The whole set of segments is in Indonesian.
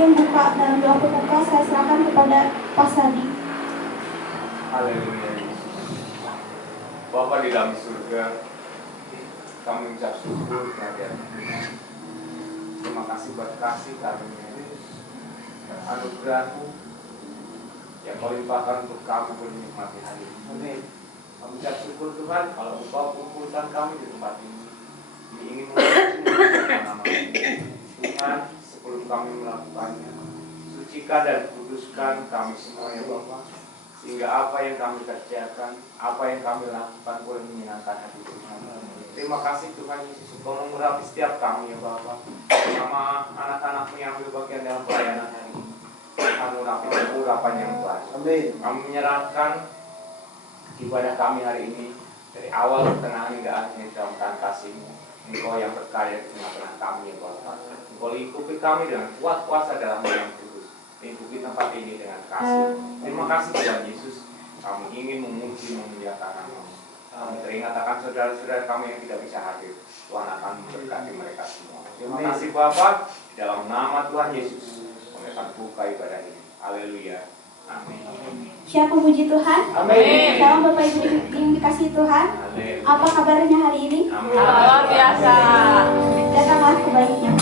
yang buka dalam doa pembuka saya serahkan kepada Pak Sadi. Haleluya. Bapa di dalam surga, kami mengucap syukur kehadiran Tuhan. Terima kasih buat kasih karunia dan anugerah-Mu yang Kau limpahkan untuk kami menikmati hari ini. Amin. Kami mengucap syukur Tuhan kalau Engkau kumpulkan kami di tempat ini. Kami ingin mengucapkan nama Tuhan sebelum kami melakukannya. Sucikan dan kuduskan kami semua ya Bapa, sehingga apa yang kami kerjakan, apa yang kami lakukan boleh menyenangkan hati Tuhan. Terima kasih Tuhan Yesus, Engkau mengurapi setiap kami ya Bapa, sama anak-anak-Mu yang ambil bagian dalam pelayanan hari ini. Tuhan urapan yang baik. Amin. Kami menyerahkan ibadah kami hari ini dari awal, pertengahan hingga akhir dalam tangan kasih-Mu. Engkau yang berkarya di tengah-tengah kami ya Bapa. Engkau lingkupi kami dengan kuat kuasa dalam yang kudus. Lingkupi tempat ini dengan kasih. Terima kasih Tuhan Yesus. Kami ingin memuji memuliakan nama-Mu. Kami teringat akan saudara-saudara kami yang tidak bisa hadir. Tuhan akan memberkati mereka semua. Terima kasih Bapa. Di dalam nama Tuhan Yesus kami akan buka ibadah ini. Haleluya. Amin. Siapa puji Tuhan? Amin. Salam Bapak Ibu yang dikasihi Tuhan. Amin. Apa kabarnya hari ini? Amin. Luar biasa. Datanglah kebaiknya.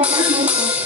pada Mazmurku.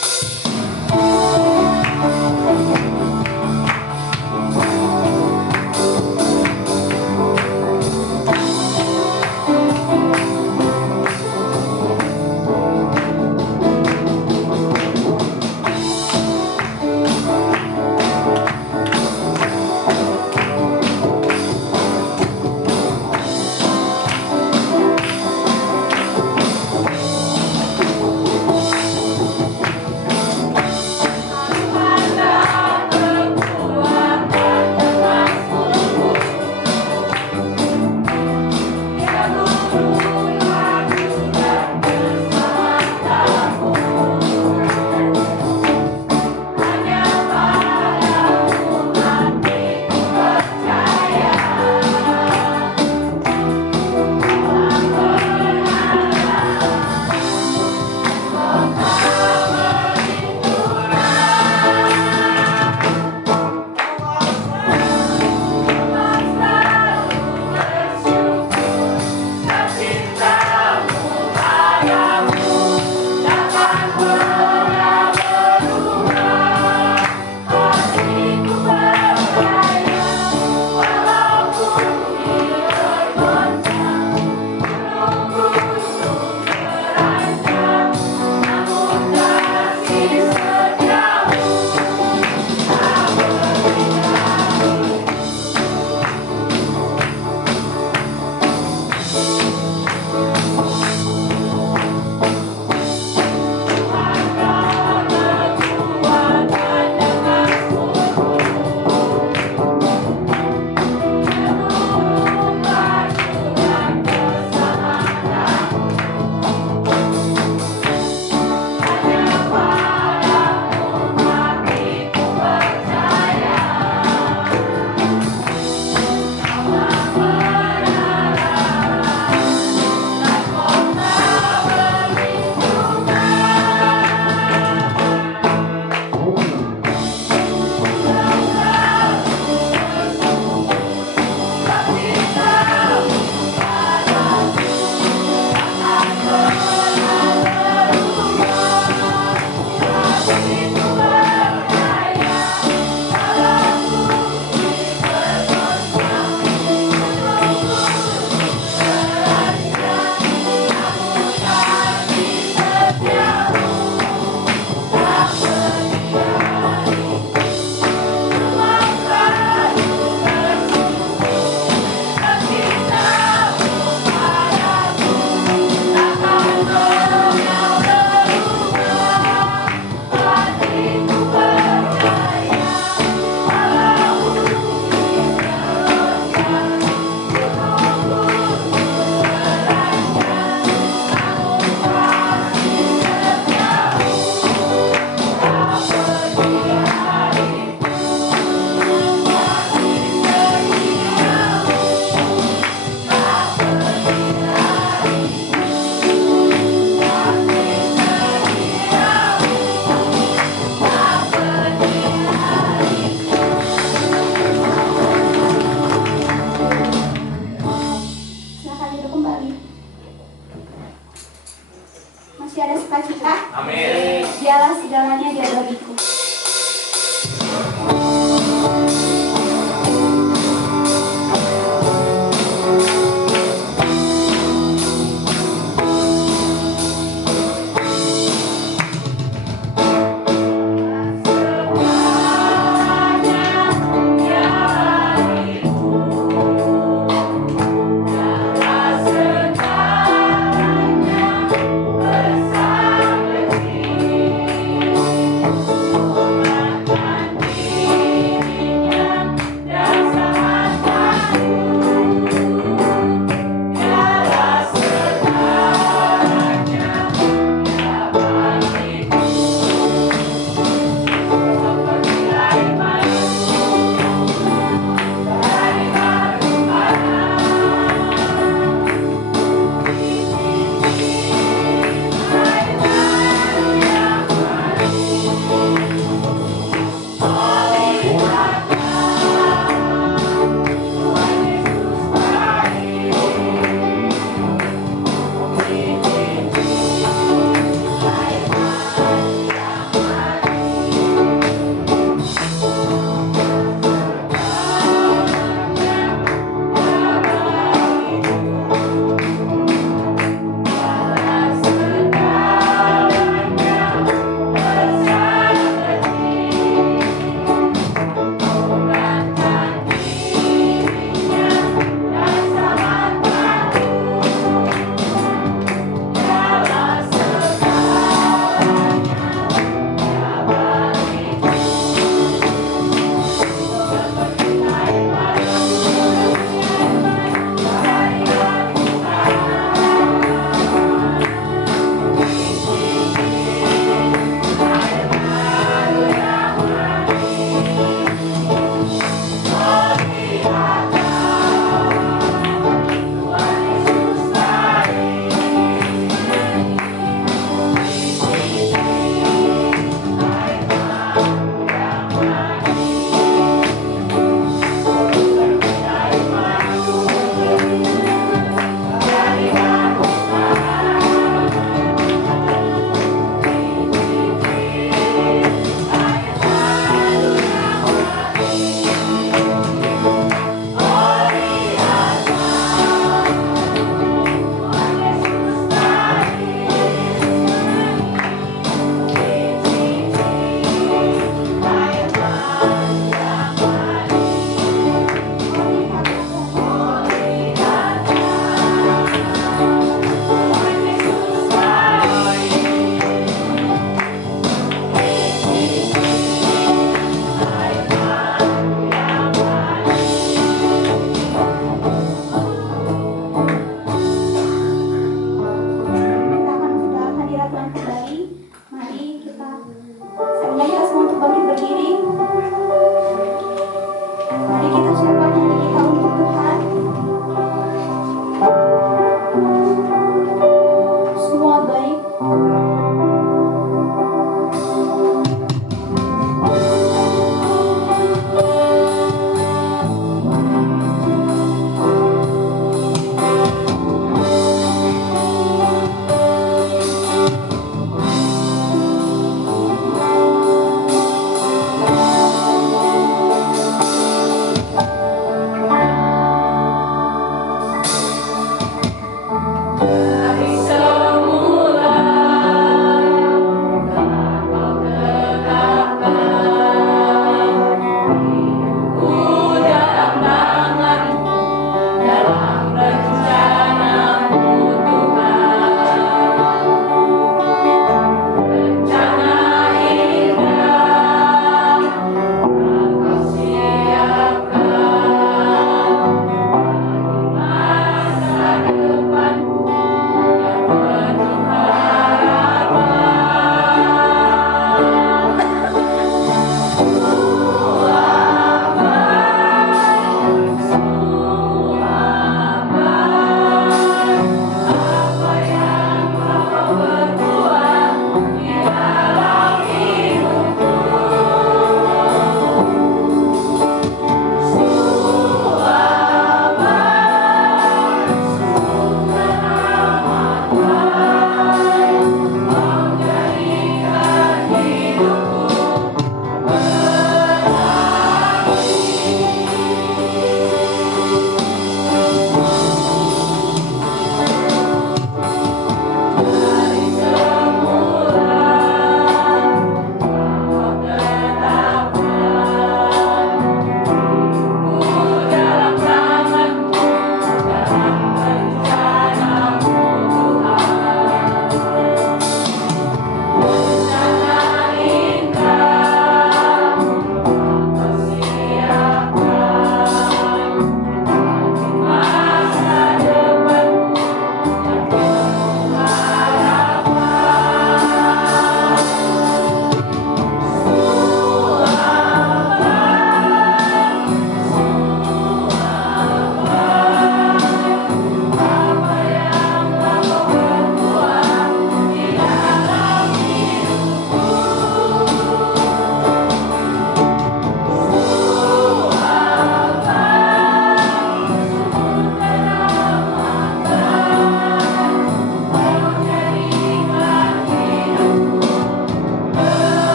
Dialah segalanya dia bagiku.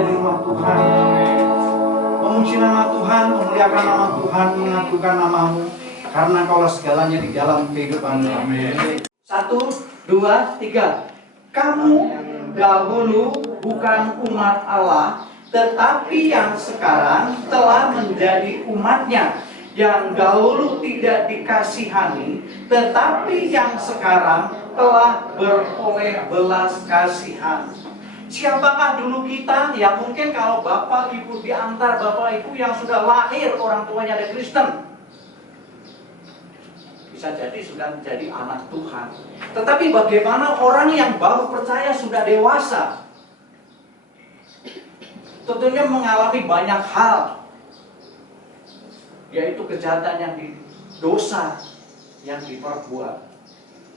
ada di rumah Tuhan. Memuji nama Tuhan, memuliakan nama Tuhan, mengagungkan namamu, karena Kaulah segalanya di dalam kehidupan kami. 1, 2, 3. Kamu dahulu bukan umat Allah, tetapi yang sekarang telah menjadi umatnya. Yang dahulu tidak dikasihani, tetapi yang sekarang telah beroleh belas kasihan. Siapakah dulu kita? Ya mungkin kalau Bapak Ibu di antara Bapak Ibu yang sudah lahir orang tuanya ada Kristen, bisa jadi sudah menjadi anak Tuhan. Tetapi bagaimana orang yang baru percaya sudah dewasa? Tentunya mengalami banyak hal, yaitu kejahatan yang dosa yang diperbuat.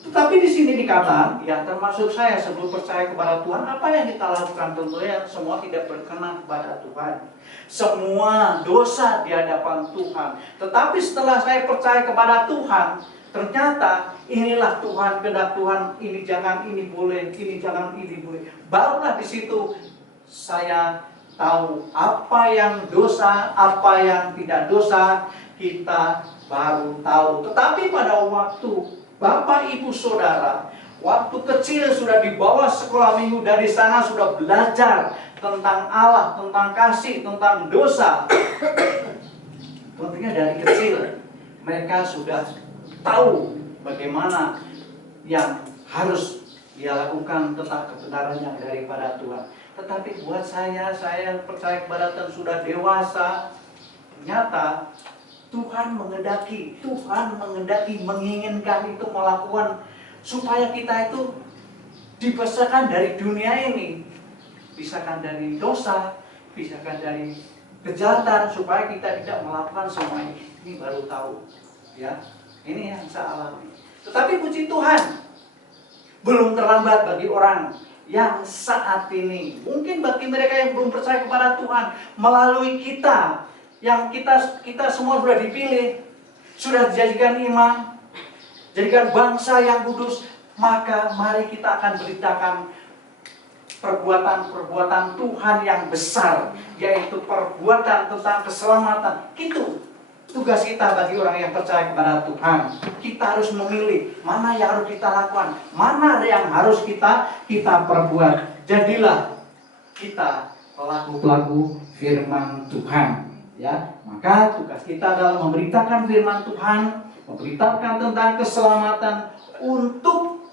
Tetapi di sini dikatakan, ya termasuk saya sebelum percaya kepada Tuhan, apa yang kita lakukan tentunya semua tidak berkenan kepada Tuhan. Semua dosa di hadapan Tuhan. Tetapi setelah saya percaya kepada Tuhan, ternyata inilah Tuhan, kehendak Tuhan, ini jangan, ini boleh, ini jangan, ini boleh. Barulah di situ saya tahu apa yang dosa, apa yang tidak dosa, kita baru tahu. Tetapi pada waktu Bapak Ibu Saudara, waktu kecil sudah dibawa sekolah minggu, dari sana sudah belajar tentang Allah, tentang kasih, tentang dosa. Tentunya dari kecil mereka sudah tahu bagaimana yang harus dia lakukan tentang kebenaran yang daripada Tuhan. Tetapi buat saya percaya kepada Tuhan sudah dewasa, ternyata Tuhan mengendaki, menginginkan itu melakukan supaya kita itu dipisahkan dari dunia ini, pisahkan dari dosa, pisahkan dari kejahatan, supaya kita tidak melakukan semua ini. Ini baru tahu, ya. Ini yang saya alami. Tetapi puji Tuhan, belum terlambat bagi orang yang saat ini, mungkin bagi mereka yang belum percaya kepada Tuhan, melalui kita, yang kita semua sudah dipilih, sudah dijadikan imam, jadikan bangsa yang kudus, maka mari kita akan beritakan perbuatan-perbuatan Tuhan yang besar, yaitu perbuatan tentang keselamatan. Itu tugas kita bagi orang yang percaya kepada Tuhan. Kita harus memilih mana yang harus kita lakukan, mana yang harus kita perbuat. Jadilah kita pelaku-pelaku firman Tuhan, ya. Maka tugas kita adalah memberitakan firman Tuhan, memberitakan tentang keselamatan untuk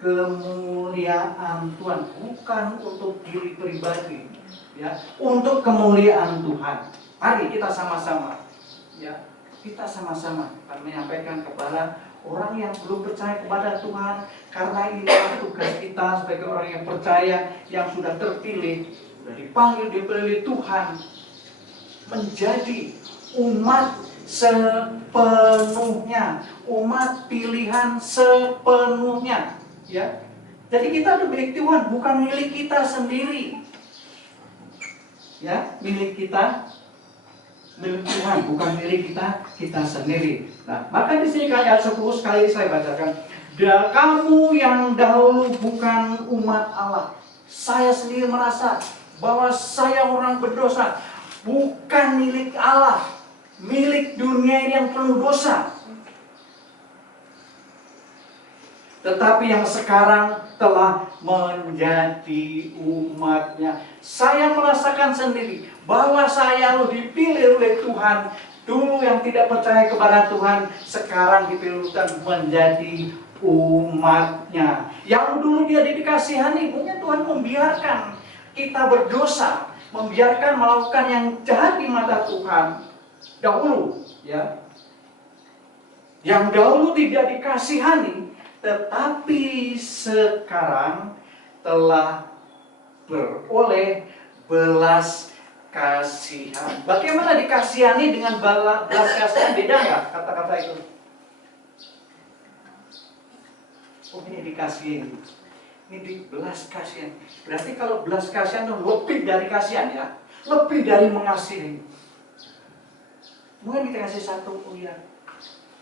kemuliaan Tuhan, bukan untuk diri pribadi, ya, untuk kemuliaan Tuhan. Mari kita sama-sama, ya, kita sama-sama akan menyampaikan kepada orang yang belum percaya kepada Tuhan, karena inilah tugas kita sebagai orang yang percaya, yang sudah terpilih, sudah dipanggil, dipilih Tuhan, menjadi umat sepenuhnya, umat pilihan sepenuhnya, ya. Jadi kita itu milik Tuhan, bukan milik kita sendiri, ya, milik kita, milik Tuhan, bukan milik kita sendiri. Nah, maka di sini ayat 10 sekali saya bacakan. Kamu yang dahulu bukan umat Allah. Saya sendiri merasa bahwa saya orang berdosa, bukan milik Allah, milik dunia ini yang penuh dosa. Tetapi yang sekarang telah menjadi umatnya. Saya merasakan sendiri bahwa saya dipilih oleh Tuhan. Dulu yang tidak percaya kepada Tuhan, sekarang dipilih Tuhan menjadi umatnya. Yang dulu dia dikasihani, mungkin Tuhan membiarkan kita berdosa, membiarkan melakukan yang jahat di mata Tuhan dahulu, ya. Yang dahulu tidak dikasihani, tetapi sekarang telah beroleh belas kasihan. Bagaimana dikasihani dengan belas kasihan? Beda nggak kata-kata itu? Oh, ini dikasihin, ini belas kasihan. Berarti kalau belas kasihan itu lebih dari kasihan, ya, lebih dari mengasihi. Mungkin kita kasih satu, oh ya,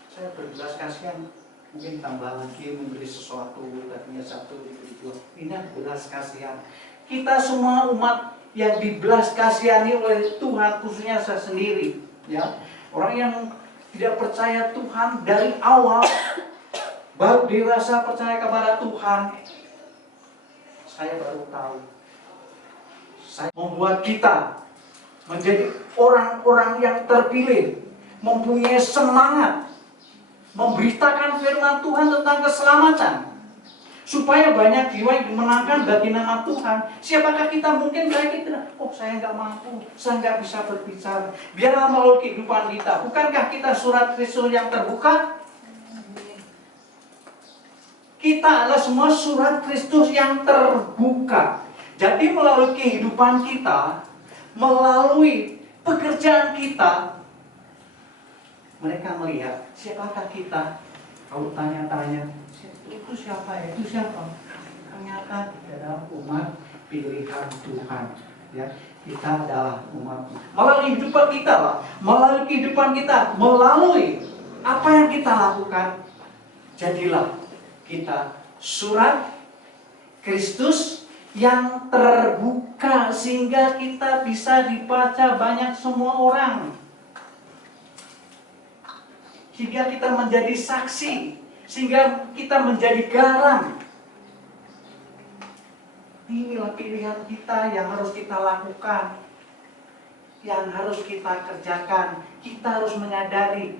saya berbelas kasihan, mungkin tambah lagi memberi sesuatu, tadinya satu, itu. Ini belas kasihan. Kita semua umat yang dibelas kasihani oleh Tuhan, khususnya saya sendiri, ya. Orang yang tidak percaya Tuhan dari awal, baru dewasa percaya kepada Tuhan, saya baru tahu. Saya membuat kita menjadi orang-orang yang terpilih, mempunyai semangat, memberitakan firman Tuhan tentang keselamatan, supaya banyak jiwa yang dimenangkan bagi nama Tuhan. Siapakah kita? Mungkin kayak kita, oh saya nggak mampu, saya nggak bisa berbicara. Biarlah melalui kehidupan kita. Bukankah kita surat Kristus yang terbuka? Kita adalah semua surat Kristus yang terbuka. Jadi melalui kehidupan kita, melalui pekerjaan kita, mereka melihat siapakah kita. Kalau tanya-tanya, itu siapa ya? Itu siapa? Ternyata adalah umat pilihan Tuhan. Ya, kita adalah umat. Melalui kehidupan kita lah, melalui kehidupan kita, melalui apa yang kita lakukan, jadilah kita surat Kristus yang terbuka sehingga kita bisa dibaca banyak semua orang. Sehingga kita menjadi saksi, sehingga kita menjadi garam. Inilah pilihan kita yang harus kita lakukan, yang harus kita kerjakan. Kita harus menyadari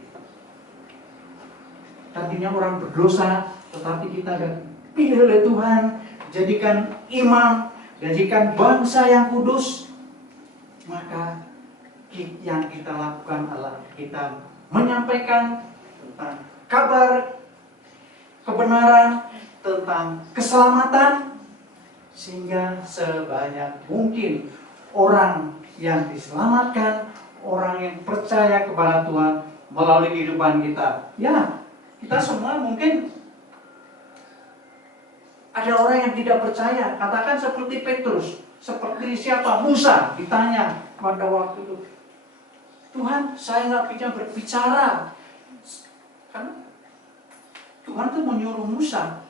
tadinya orang berdosa, tetapi kita dipilih oleh Tuhan, jadikan imam, jadikan bangsa yang kudus. Maka yang kita lakukan adalah kita menyampaikan tentang kabar kebenaran, tentang keselamatan, sehingga sebanyak mungkin orang yang diselamatkan, orang yang percaya kepada Tuhan melalui kehidupan kita. Ya, kita semua mungkin ada orang yang tidak percaya. Katakan seperti Petrus, seperti siapa? Musa ditanya pada waktu itu, Tuhan, saya nggak bisa berbicara. Karena Tuhan tuh menyuruh Musa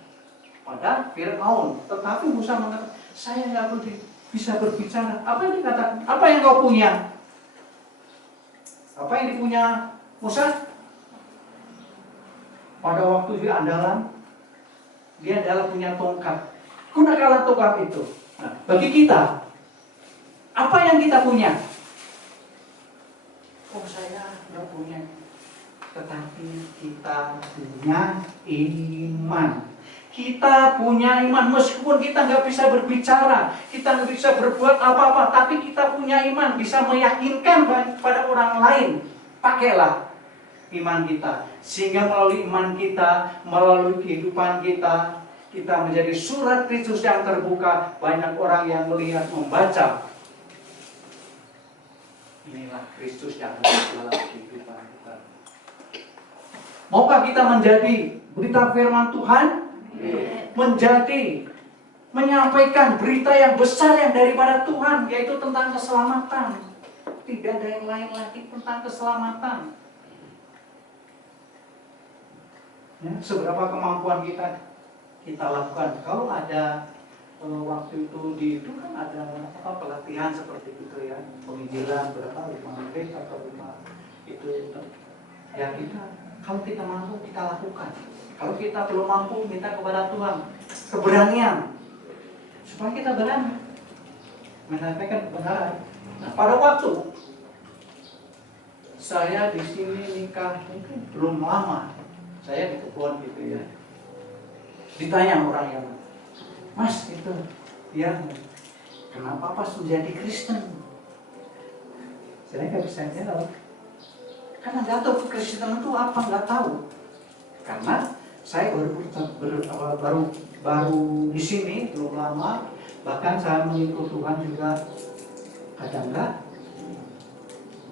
pada Fir'aun, tetapi Musa mengatakan, saya nggak bisa berbicara. Apa yang dikatakan? Apa yang kau punya? Apa yang dipunya Musa? Pada waktu dia andalan, dia adalah punya tongkat. Gunakanlah tongkat itu. Nah, bagi kita, apa yang kita punya? Oh, saya nggak punya. Tetapi kita punya iman. Kita punya iman, meskipun kita nggak bisa berbicara, kita nggak bisa berbuat apa-apa, tapi kita punya iman, bisa meyakinkan pada orang lain. Pakailah iman kita, sehingga melalui iman kita, melalui kehidupan kita, kita menjadi surat Kristus yang terbuka. Banyak orang yang melihat, membaca. Inilah Kristus yang ada dalam kehidupan kita. Maukah kita menjadi berita firman Tuhan? Menjadi menyampaikan berita yang besar yang daripada Tuhan, yaitu tentang keselamatan. Tidak ada yang lain lagi tentang keselamatan. Ya, seberapa kemampuan kita lakukan. Kalau ada waktu itu kan ada pelatihan seperti itu ya, penginjilan berapa 5 menit atau 5 itu ya, kita kalau kita mampu kita lakukan. Kalau kita belum mampu, minta kepada Tuhan keberanian supaya kita berani menyampaikan kebenaran. Nah, pada waktu saya di sini nikah mungkin belum lama, saya di kebun gitu ya, ditanya orang yang, Mas itu, ya kenapa pas menjadi Kristen? Saya nggak bisa jawab, karena nggak tahu Kristen itu apa, nggak tahu. Karena saya baru di sini belum lama, bahkan saya mengikut Tuhan juga kadang nggak.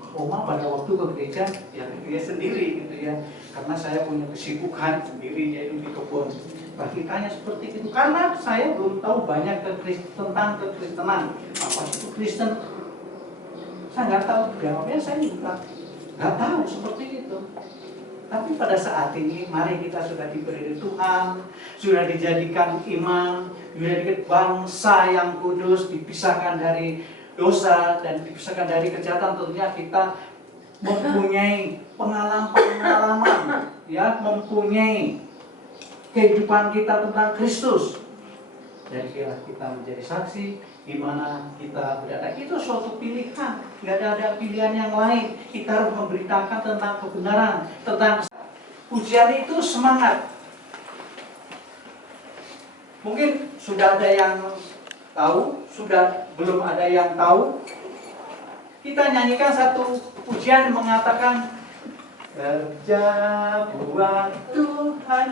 Oma pada waktu ke gereja ya dia sendiri gitu ya, karena saya punya kesibukan sendiri yaitu di kebun. Bagi tanya seperti itu karena saya belum tahu banyak tentang kekristenan. Apa itu Kristen? Saya nggak tahu, jawabnya saya juga nggak tahu seperti itu. Tapi pada saat ini mari kita sudah diberi Tuhan, sudah dijadikan imam, sudah dijadikan bangsa yang kudus, dipisahkan dari dosa dan dipisahkan dari kejahatan, tentunya kita mempunyai pengalaman-pengalaman, ya, mempunyai kehidupan kita tentang Kristus. Dan kita menjadi saksi di mana kita berada. Itu suatu pilihan, nggak ada pilihan yang lain. Kita harus memberitakan tentang kebenaran, tentang pujian itu semangat. Mungkin sudah ada yang tahu, sudah belum ada yang tahu. Kita nyanyikan satu pujian yang mengatakan, kerja buat Tuhan,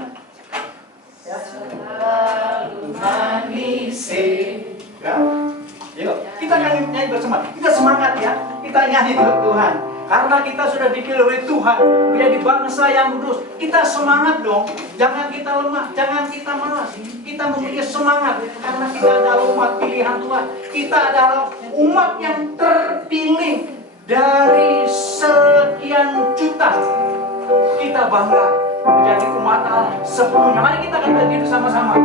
ya, selalu manis. Ya. Yuk, kita nyanyi bersama. Kita semangat ya. Kita nyanyi untuk Tuhan. Karena kita sudah dipilih oleh Tuhan menjadi bangsa yang kudus. Kita semangat dong. Jangan kita lemah, jangan kita malas. Kita mempunyai semangat karena kita adalah umat pilihan Tuhan. Kita adalah umat yang terpilih dari sekian juta. Kita bangga menjadi umat Allah sepenuhnya. Mari kita akan berdiri bersama-sama.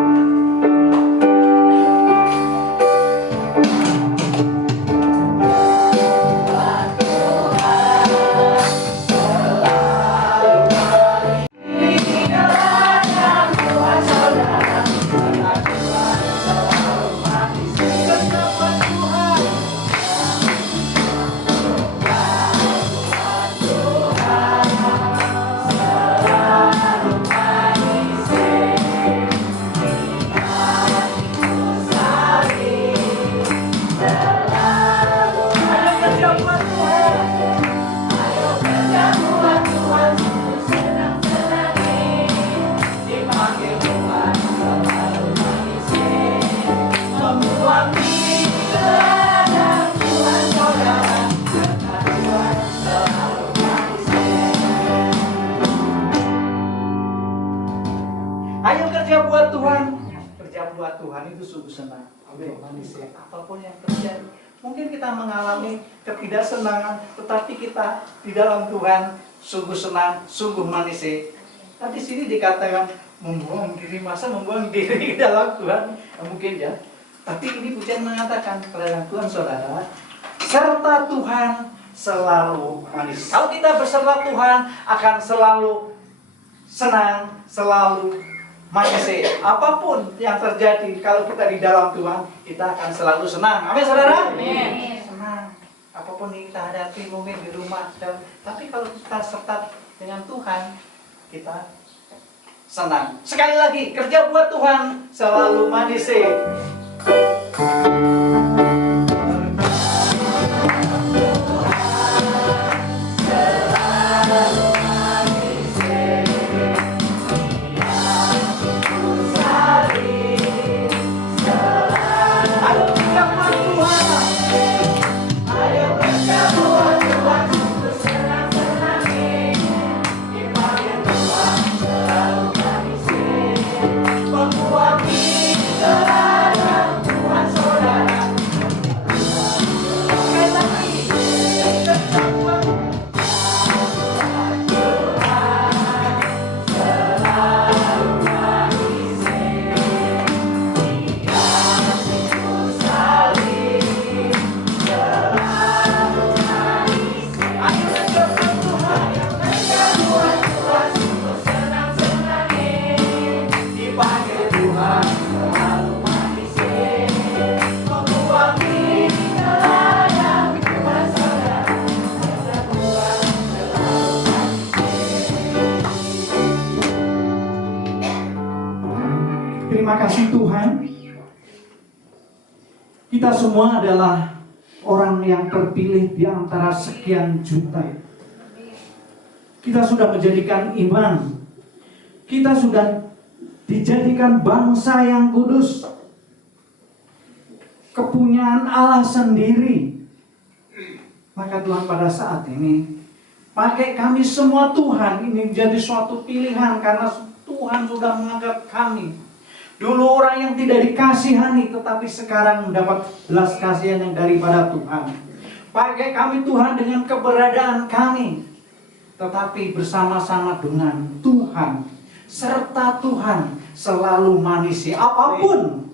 Ayo kerja buat Tuhan. Kerja buat Tuhan itu sungguh senang. Manis ya. Apapun yang terjadi. Mungkin kita mengalami ketidaksenangan, tetapi kita di dalam Tuhan sungguh senang, sungguh manis ya. Tadi sini dikatakan membuang diri, masa membuang diri dalam Tuhan? Mungkin ya. Tapi ini pujian mengatakan kepada Tuhan saudara, serta Tuhan selalu manis. Kalau kita beserta Tuhan akan selalu senang, selalu manis. Apapun yang terjadi, kalau kita di dalam Tuhan, kita akan selalu senang. Amin saudara? Amin. Senang. Apapun yang kita hadapi mungkin di rumah, tapi kalau kita serta dengan Tuhan, kita senang. Sekali lagi, kerja buat Tuhan selalu manis. Terima kasih Tuhan. Kita semua adalah orang yang terpilih di antara sekian juta. Kita sudah menjadikan iman. Kita sudah dijadikan bangsa yang kudus. Kepunyaan Allah sendiri. Maka Tuhan pada saat ini pakai kami semua Tuhan. Ini menjadi suatu pilihan karena Tuhan sudah menganggap kami. Dulu orang yang tidak dikasihani, tetapi sekarang mendapat belas kasihan yang daripada Tuhan. Pakai kami Tuhan dengan keberadaan kami, tetapi bersama-sama dengan Tuhan. Serta Tuhan selalu manis. Apapun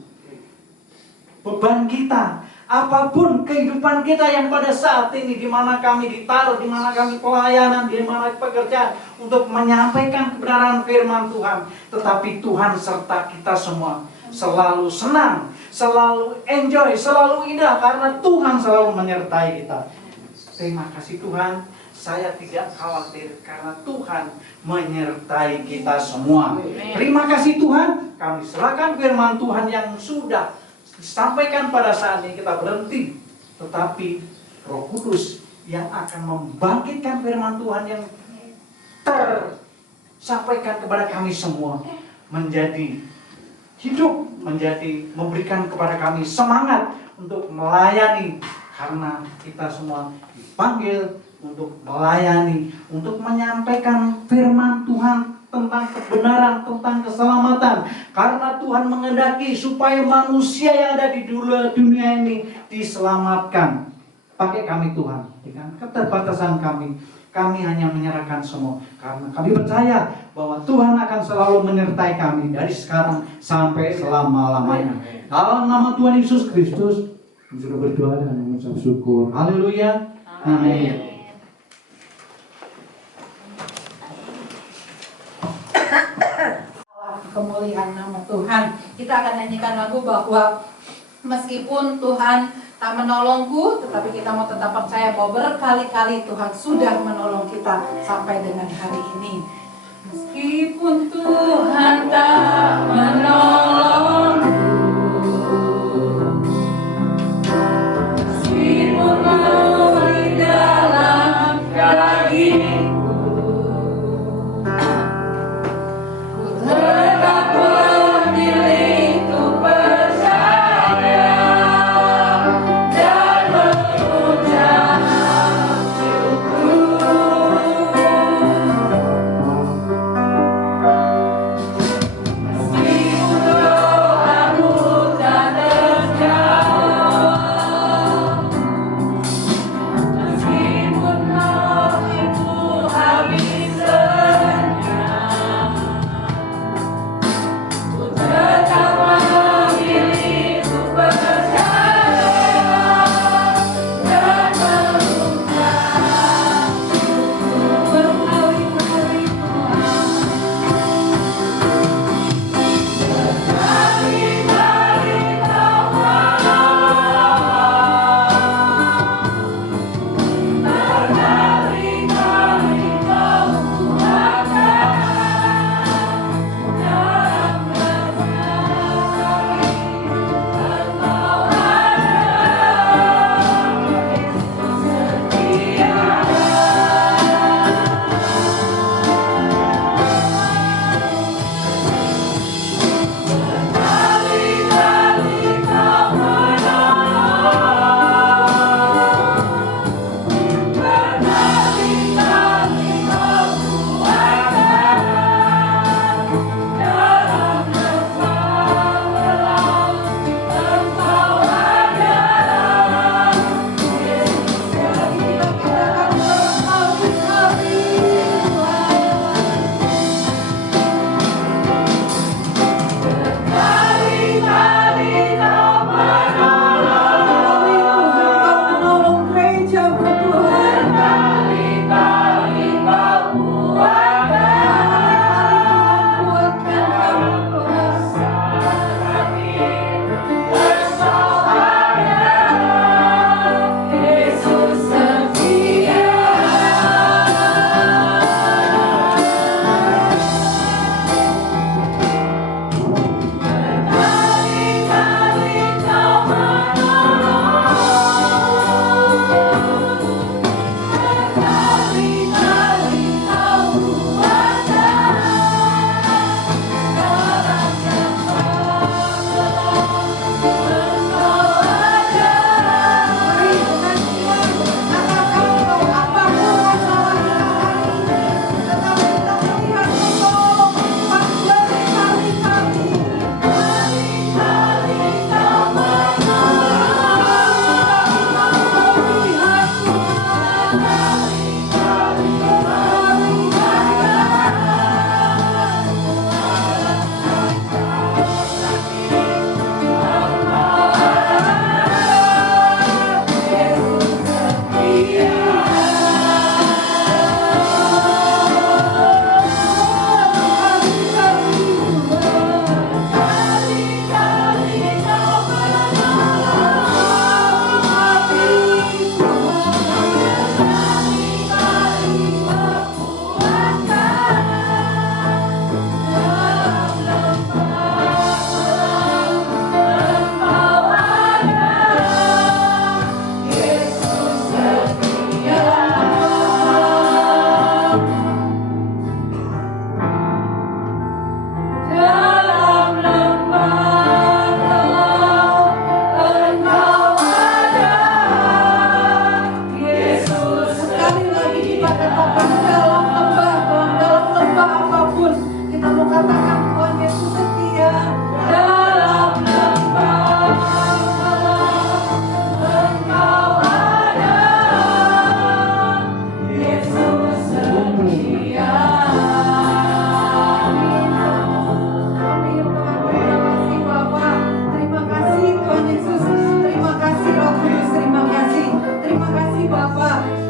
beban kita, Apapun kehidupan kita yang pada saat ini, di mana kami ditaruh, di mana kami pelayanan, di mana pekerjaan, untuk menyampaikan kebenaran firman Tuhan. Tetapi Tuhan serta kita semua selalu senang, selalu enjoy, selalu indah, karena Tuhan selalu menyertai kita. Terima kasih Tuhan, saya tidak khawatir karena Tuhan menyertai kita semua. Terima kasih Tuhan, kami serahkan firman Tuhan yang sudah disampaikan pada saat ini, kita berhenti. Tetapi Roh Kudus yang akan membangkitkan firman Tuhan yang tersampaikan kepada kami semua menjadi hidup, memberikan kepada kami semangat untuk melayani, karena kita semua dipanggil untuk melayani, untuk menyampaikan firman Tuhan tentang kebenaran, tentang keselamatan. Karena Tuhan menghendaki supaya manusia yang ada di dunia ini diselamatkan. Pakai kami Tuhan, dengan keterbatasan kami hanya menyerahkan semua. Karena kami percaya bahwa Tuhan akan selalu menyertai kami dari sekarang sampai selama-lamanya. Dalam nama Tuhan Yesus Kristus, kami sudah berdoa dan mengucap syukur. Haleluya. Amin. Kemuliaan nama Tuhan. Kita akan nyanyikan lagu bahwa meskipun Tuhan tak menolongku, tetapi kita mau tetap percaya bahwa berkali-kali Tuhan sudah menolong kita sampai dengan hari ini. Meskipun Tuhan tak menolongku, meskipun mau di dalam kakiku, tetap memilih untuk percaya dan mengucap syukur. Meskipun doa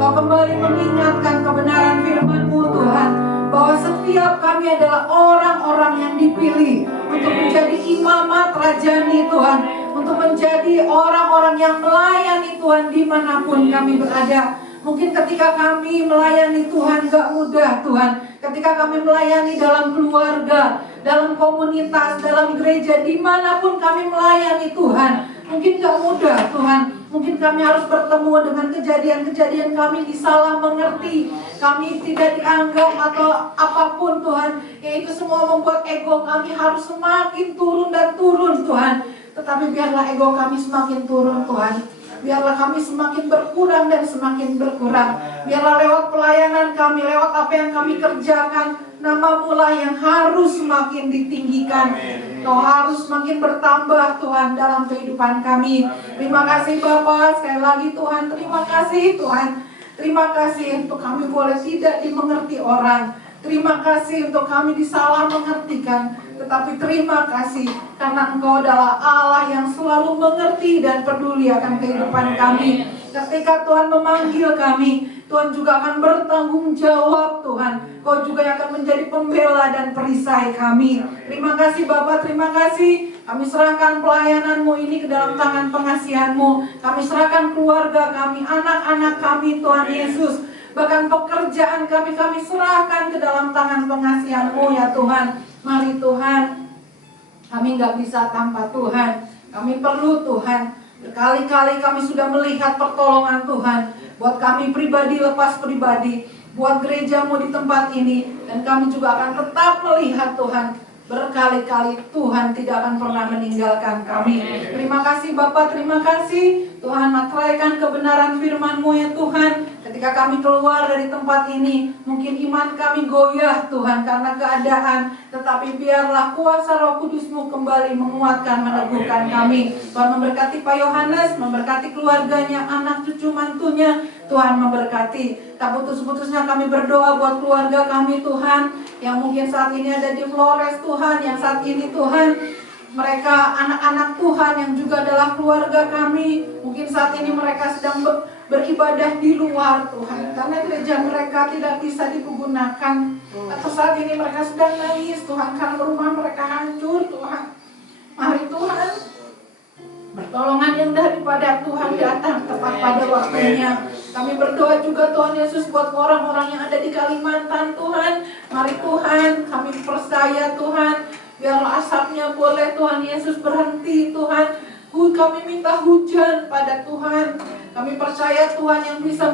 Engkau kembali mengingatkan kebenaran firman-Mu Tuhan, bahwa setiap kami adalah orang-orang yang dipilih untuk menjadi imamat rajani Tuhan, untuk menjadi orang-orang yang melayani Tuhan dimanapun kami berada. Mungkin ketika kami melayani Tuhan gak mudah Tuhan, ketika kami melayani dalam keluarga, dalam komunitas, dalam gereja, dimanapun kami melayani Tuhan, mungkin gak mudah Tuhan. Mungkin kami harus bertemu dengan kejadian-kejadian kami disalah mengerti, kami tidak dianggap atau apapun Tuhan, yang itu semua membuat ego kami harus semakin turun dan turun Tuhan. Tetapi biarlah ego kami semakin turun Tuhan, biarlah kami semakin berkurang dan semakin berkurang. Biarlah lewat pelayanan kami, lewat apa yang kami kerjakan, Nama-Mu lah yang harus semakin ditinggikan. Kau harus semakin bertambah Tuhan dalam kehidupan kami. Terima kasih Bapa, sekali lagi Tuhan, terima kasih Tuhan. Terima kasih untuk kami boleh tidak dimengerti orang. Terima kasih untuk kami disalah mengertikan. Tetapi terima kasih karena Engkau adalah Allah yang selalu mengerti dan peduli akan kehidupan kami. Ketika Tuhan memanggil kami, Tuhan juga akan bertanggung jawab Tuhan. Kau juga akan menjadi pembela dan perisai kami. Terima kasih Bapa, terima kasih. Kami serahkan pelayanan-Mu ini ke dalam tangan pengasihan-Mu. Kami serahkan keluarga kami, anak-anak kami Tuhan Yesus. Bahkan pekerjaan kami serahkan ke dalam tangan pengasihan-Mu ya Tuhan. Mari Tuhan, kami gak bisa tanpa Tuhan. Kami perlu Tuhan. Berkali-kali kami sudah melihat pertolongan Tuhan. Buat kami pribadi lepas pribadi, buat gereja-Mu di tempat ini. Dan kami juga akan tetap melihat Tuhan. Berkali-kali Tuhan tidak akan pernah meninggalkan kami. Terima kasih Bapa, terima kasih Tuhan, materaikan kebenaran firman-Mu ya Tuhan. Ketika kami keluar dari tempat ini, mungkin iman kami goyah Tuhan karena keadaan, tetapi biarlah kuasa Roh Kudus-Mu kembali menguatkan, meneguhkan kami. Tuhan memberkati Pak Yohanes, memberkati keluarganya, anak cucu mantunya. Tuhan memberkati. Tak putus-putusnya kami berdoa buat keluarga kami Tuhan, yang mungkin saat ini ada di Flores Tuhan, yang saat ini Tuhan mereka anak-anak Tuhan yang juga adalah keluarga kami. Mungkin saat ini mereka sedang beribadah di luar Tuhan, karena gereja mereka tidak bisa digunakan. Atau saat ini mereka sedang nangis Tuhan, karena rumah mereka hancur Tuhan. Mari Tuhan, pertolongan yang daripada Tuhan datang tepat pada waktunya. Kami berdoa juga Tuhan Yesus buat orang-orang yang ada di Kalimantan Tuhan. Mari Tuhan, kami percaya Tuhan, biarlah asapnya boleh Tuhan Yesus berhenti Tuhan. Kami minta hujan pada Tuhan. Kami percaya Tuhan yang bisa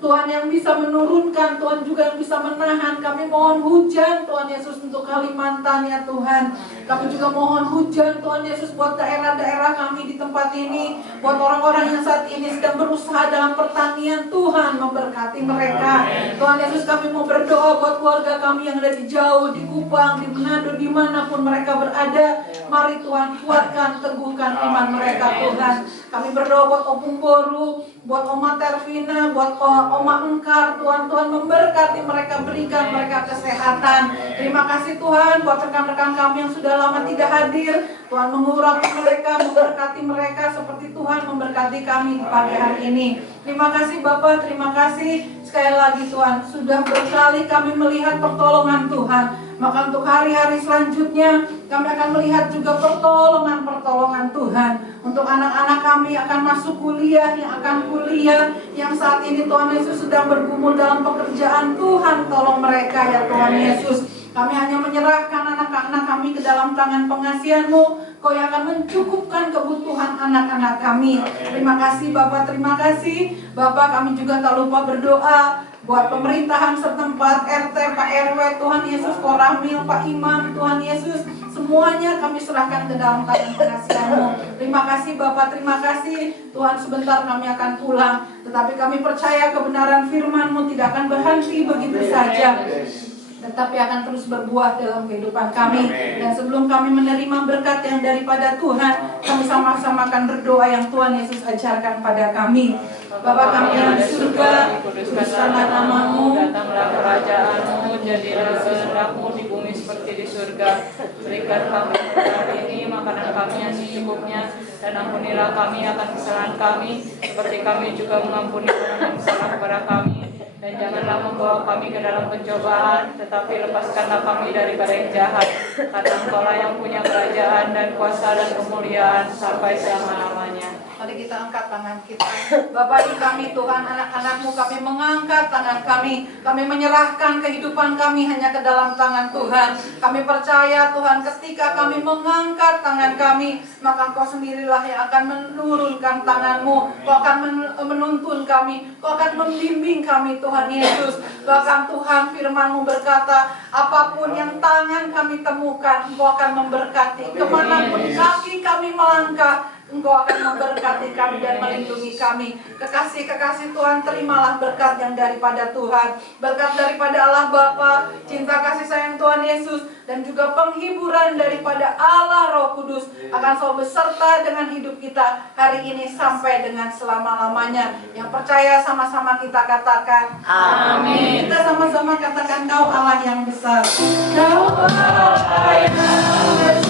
Tuhan yang bisa menurunkan, Tuhan juga yang bisa menahan. Kami mohon hujan Tuhan Yesus untuk Kalimantan ya Tuhan. Kami juga mohon hujan Tuhan Yesus buat daerah-daerah kami di tempat ini, buat orang-orang yang saat ini sedang berusaha dalam pertanian. Tuhan memberkati mereka. Tuhan Yesus, kami mau berdoa buat keluarga kami yang ada di jauh, di Kupang, di Manado, dimanapun mereka berada. Mari Tuhan kuatkan, teguhkan iman mereka Tuhan. Kami berdoa buat Opung Boru, buat Oma Tervina, buat Oma Engkar. Tuhan memberkati mereka, berikan mereka kesehatan. Terima kasih Tuhan buat rekan-rekan kami yang sudah lama tidak hadir. Tuhan mengurangi mereka, memberkati mereka seperti Tuhan memberkati kami di pagi hari ini. Terima kasih Bapak, terima kasih sekali lagi Tuhan. Sudah berkali kami melihat pertolongan Tuhan. Maka untuk hari-hari selanjutnya kami akan melihat juga pertolongan Tuhan. Untuk anak-anak kami akan masuk kuliah, yang akan kuliah, yang saat ini Tuhan Yesus sedang bergumul dalam pekerjaan. Tuhan tolong mereka ya Tuhan Yesus. Kami hanya menyerahkan anak-anak kami ke dalam tangan pengasihan-Mu. Kau yang akan mencukupkan kebutuhan anak-anak kami. Terima kasih Bapak, terima kasih Bapak. Kami juga tak lupa berdoa buat pemerintahan setempat, RT, Pak RW, Tuhan Yesus, Koramil, Pak Imam, Tuhan Yesus, semuanya kami serahkan ke dalam tangan pengasihan-Mu. Terima kasih Bapak, terima kasih Tuhan. Sebentar kami akan pulang, tetapi kami percaya kebenaran firman-Mu tidak akan berhenti begitu saja, tetapi akan terus berbuah dalam kehidupan kami. Dan sebelum kami menerima berkat yang daripada Tuhan, kami sama-sama akan berdoa yang Tuhan Yesus ajarkan pada kami. Bapa kami yang di surga, kuduskanlah nama-Mu, datanglah kerajaan-Mu, jadilah kehendak-Mu di bumi seperti di surga. Berikan kami hari ini makanan kami yang secukupnya, Dan ampunilah kami akan kesalahan kami, seperti kami juga mengampuni orang yang bersalah kepada kami. Dan janganlah membawa kami ke dalam pencobaan, tetapi lepaskanlah kami daripada yang jahat. Karena Engkau-lah yang punya kerajaan dan kuasa dan kemuliaan sampai selama-lamanya. Mari kita angkat tangan kita. Bapa di kami Tuhan, anak-anak-Mu, kami mengangkat tangan kami. Kami menyerahkan kehidupan kami hanya ke dalam tangan Tuhan. Kami percaya Tuhan, ketika kami mengangkat tangan kami, maka Engkau sendirilah yang akan menurunkan tangan-Mu. Kau akan menuntun kami, Kau akan membimbing kami Tuhan Yesus. Bahkan Tuhan, firman-Mu berkata, apapun yang tangan kami temukan, Engkau akan memberkati. Kemanapun kaki kami melangkah, Engkau akan memberkati kami dan melindungi kami. Kekasih-kekasih Tuhan, terimalah berkat yang daripada Tuhan. Berkat daripada Allah Bapa, cinta kasih sayang Tuhan Yesus, dan juga penghiburan daripada Allah Roh Kudus akan selalu beserta dengan hidup kita hari ini sampai dengan selama-lamanya. Yang percaya sama-sama kita katakan amin. Kita sama-sama katakan, Kau Allah yang besar, Kau Allah yang besar.